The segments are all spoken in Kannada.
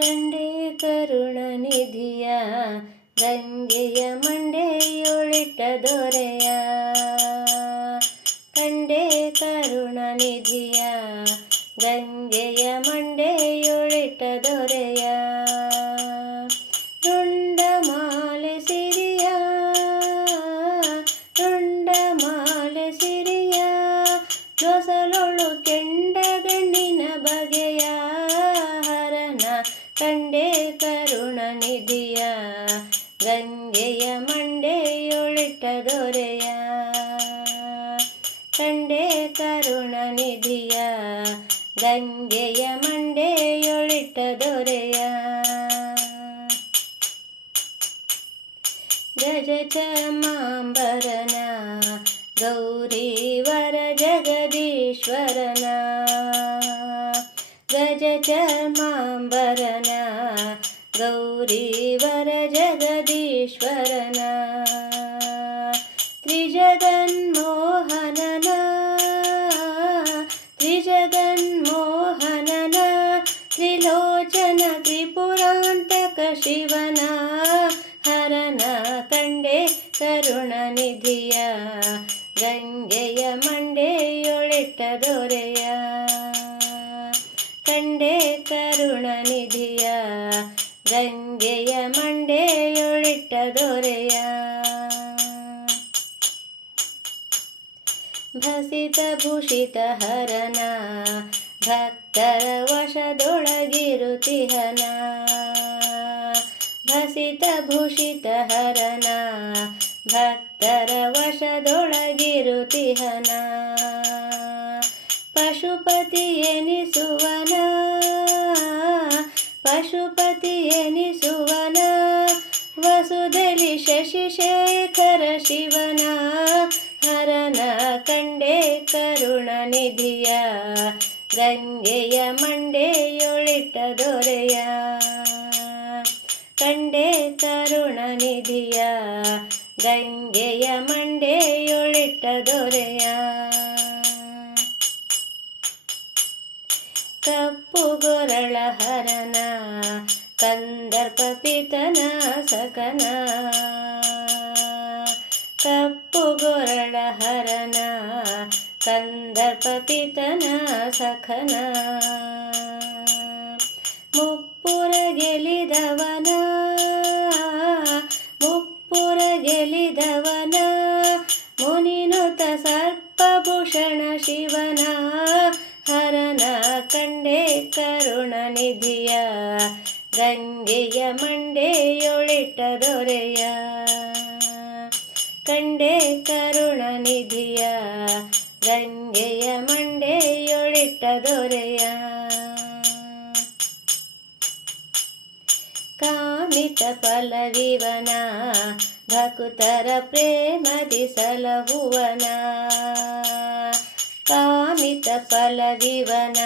ಕಂಡೆ ಕರುಣನಿಧಿಯ ಗಂಗೆಯ ಮಂಡೆಯೊಳಿಟ್ಟ ದೊರೆಯ. ಕಂಡೆ ಕರುಣನಿಧಿಯ ಗಂಗೆಯ ಮಂಡೆಯೊಳಿಟ್ಟ ದೊರೆಯ. ರುಂಡಮಾಲೆ ಸಿರಿಯ ರುಂಡಮಾಲೆ ಸಿರಿಯ ನೊಸಲೊಳು ಕೆಂಡ ಗಣ್ಣಿನ ಬಗೆಯ. ಹರನ ಕಂಡೆ ಕರುಣನಿಧಿಯ ಗಂಗೆಯ ಮಂಡೆಯೊಳಿಟ್ಟ ದೊರೆಯ. ಕಂಡೆ ಕರುಣನಿಧಿಯ ಗಂಗೆಯ ಮಂಡೆಯೊಳಿಟ್ಟ ದೊರೆಯ. ಗಜಚರ್ಮಾಂಬರನ ಗೌರೀವರ ಜಗದೀಶ್ವರನ. ಗಜಚರ್ಮಾಂಬರನ ಗೌರೀವರ ಜಗದೀಶ್ವರನ. ತ್ರಿಜಗನ್ಮೋಹನನ ತ್ರಿಜಗನ್ಮೋಹನನ ತ್ರಿಲೋಚನ ತ್ರಿಪುರಾಂತಕ ಶಿವನ. ಹರನ ಕಂಡೆ ಕರುಣನಿಧಿಯ ಗಂಗೆಯ ಮಂಡೆಯೊಳಿಟ್ಟ ದೊರೆಯ. ಕಂಡೆ ಕರುಣನಿಧಿಯ ಗಂಗೆಯ ಮಂಡೆಯೊಳಿಟ್ಟ ದೊರೆಯ. ಭಸಿತ ಭೂಷಿತ ಹರನ ಭಕ್ತರ ವಶದೊಳಗಿರುತಿಹನ. ಭಸಿತ ಭೂಷಿತ ಹರನ ಭಕ್ತರ ವಶದೊಳಗಿರುತಿಹನ. ಪಶುಪತಿ ಎನಿಸುವನ ಪಶುಪತಿ ಎನಿಸುವನ. ವಸುಧಲಿ ಶಶಿಶೇಖರ ಶಿವನ. ಹರನ ಕಂಡೆ ಕರುಣನಿಧಿಯ ಗಂಗೆಯ ಮಂಡೆಯೊಳಿಟ್ಟ ದೊರೆಯ. ಕಂಡೆ ಕರುಣನಿಧಿಯ ಗಂಗೆಯ ಮಂಡೆಯೊಳಿಟ್ಟ ದೊರೆಯ. ಕಪ್ಪು ಗೊರಳ ಹರನ ಕಂದರ್ಪ ಪಿತನ ಸಕನ. ಕಪ್ಪು ಗೊರಳ ಹರನ ಕಂದರ್ಪ ಪಿತನ ಸಖನ. ಮುಪ್ಪುರ ಗೆಲಿದವನ ಮುಪ್ಪುರ ಗೆಲಿದವನ. ಮುನಿನುತ ಸರ್ಪಭೂಷಣ ಶಿವನ. ಹರನ ಕಂಡೆ ಕರುಣನಿಧಿಯ ಗಂಗೆಯ ಮಂಡೆಯೊಳಿಟ್ಟ ದೊರೆಯ. ಕಂಡೆ ಕರುಣನಿಧಿಯ ಗಂಗೆಯ ಮಂಡೆಯೊಳಿಟ್ಟ ದೊರೆಯ. ಕಾಮಿತ ಫಲವಿವನ ಭಕುತರ ಪ್ರೇಮದಿ ಸಲಹುವನ. ಕಾಮಿತ ಫಲವಿವನ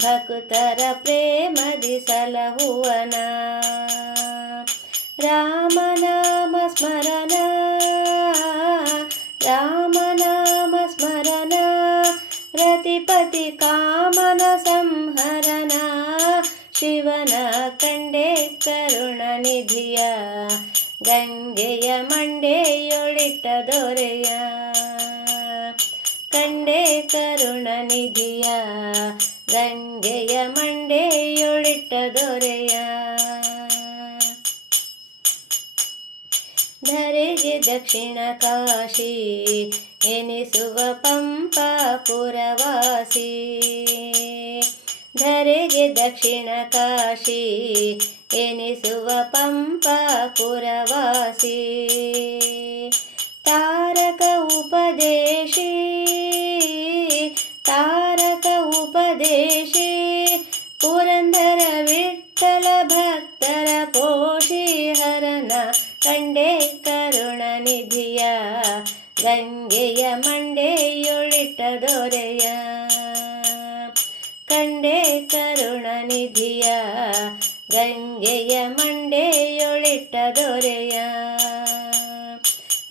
ಭಕುತರ ಪ್ರೇಮದಿ ಸಲಹುವನ. ರಾಮನಾಮ ಸ್ಮರಣ ರಾಮನಾಮ ಸ್ಮರಣ. ರತಿಪತಿ ಕಾಮನ ಸಂಹರನ. ಶಿವನ ಕಂಡೆ ಕರುಣನಿಧಿಯ ಗಂಗೆಯ ಮಂಡೆಯೊಳಿಟ್ಟ ದೊರೆಯ. ಕಂಡೆ ಕರುಣನಿಧಿಯ ಗಂಗೆಯ ಮಂಡೆಯೊಳಿಟ್ಟ ದೊರೆಯ. ಧರೆಗೆ ದಕ್ಷಿಣ ಕಾಶಿ ಎನಿಸುವ ಪಂಪಾಪುರವಾಸಿ. ಧರೆಗೆ ದಕ್ಷಿಣ ಕಾಶಿ ಎನಿಸುವ ಪಂಪಾಪುರವಾಸಿ. ತಾರಕ ಉಪದೇಶಿ ತಾರಕ ಉಪದೇಶಿ. ಪುರಂದರ ವಿಠ್ಠಲ ಭಕ್ತರ ಪೋಷಿ. ಹರನ ಕಂಡೆ ಕರುಣನಿಧಿಯ ಗಂಗೆಯ ಮಂಡೆಯೊಳಿಟ್ಟ ದೊರೆಯ. ಕಂಡೆ ಕರುಣನಿಧಿಯ ಗಂಗೆಯ ಮಂಡೆಯೊಳಿಟ್ಟ ದೊರೆಯ.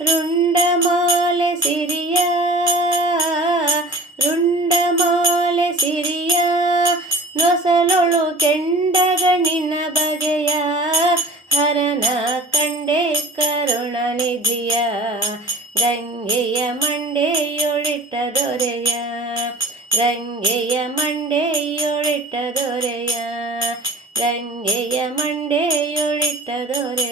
ರುಂಡಮಾಲೆ ಸಿರಿಯ ರುಂಡಮಾಲೆ ಸಿರಿಯ ನೊಸಲೊಳು ಕೆಂಡಗಣ್ಣಿನ ಕರುಣನಿಧಿಯ ಗಂಗೆಯ ಮಂಡೆಯೊಳಿಟ್ಟ ದೊರೆಯ ಗಂಗೆಯ ಮಂಡೆಯೊಳಿಟ್ಟ ದೊರೆಯ ಗಂಗೆಯ ಮಂಡೆಯೊಳಿಟ್ಟ ದೊರೆಯ